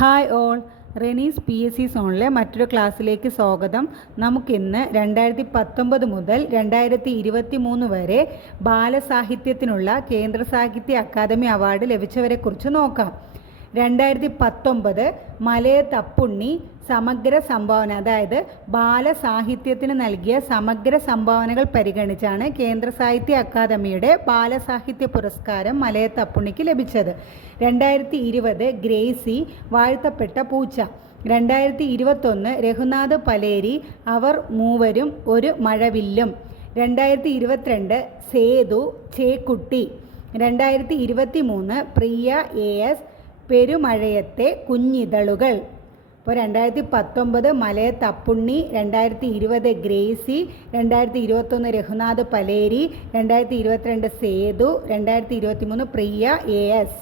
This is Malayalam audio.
Hi all Renees P S C സോണിലെ മറ്റൊരു ക്ലാസ്സിലേക്ക് സ്വാഗതം. നമുക്കിന്ന് രണ്ടായിരത്തി പത്തൊമ്പത് മുതൽ രണ്ടായിരത്തി ഇരുപത്തി മൂന്ന് വരെ ബാലസാഹിത്യത്തിനുള്ള കേന്ദ്ര സാഹിത്യ അക്കാദമി അവാർഡ് ലഭിച്ചവരെക്കുറിച്ച് നോക്കാം. രണ്ടായിരത്തി പത്തൊമ്പത് മലയ തപ്പുണ്ണി സമഗ്ര സംഭാവന അതായത് ബാലസാഹിത്യത്തിന് നൽകിയ സമഗ്ര സംഭാവനകൾ പരിഗണിച്ചാണ് കേന്ദ്ര സാഹിത്യ അക്കാദമിയുടെ ബാലസാഹിത്യ പുരസ്കാരം മലയ തപ്പുണ്ണിക്ക് ലഭിച്ചത്. രണ്ടായിരത്തി ഇരുപത് ഗ്രേസി വാഴ്ത്തപ്പെട്ട പൂച്ച. രണ്ടായിരത്തി ഇരുപത്തൊന്ന് രഘുനാഥ് പലേരി അവർ മൂവരും ഒരു മഴവില്ലും. രണ്ടായിരത്തി ഇരുപത്തിരണ്ട് സേതു ചേക്കുട്ടി. രണ്ടായിരത്തി ഇരുപത്തി മൂന്ന് പ്രിയ എ എസ് പെരുമഴയത്തെ കുഞ്ഞിതളുകൾ. ഇപ്പോൾ രണ്ടായിരത്തി പത്തൊമ്പത് മലയ തപ്പുണ്ണി രണ്ടായിരത്തി ഇരുപത് ഗ്രേസി രണ്ടായിരത്തി ഇരുപത്തൊന്ന് രഘുനാഥ് പലേരി രണ്ടായിരത്തി ഇരുപത്തിരണ്ട് സേതു രണ്ടായിരത്തി ഇരുപത്തി മൂന്ന് പ്രിയ എ എസ്.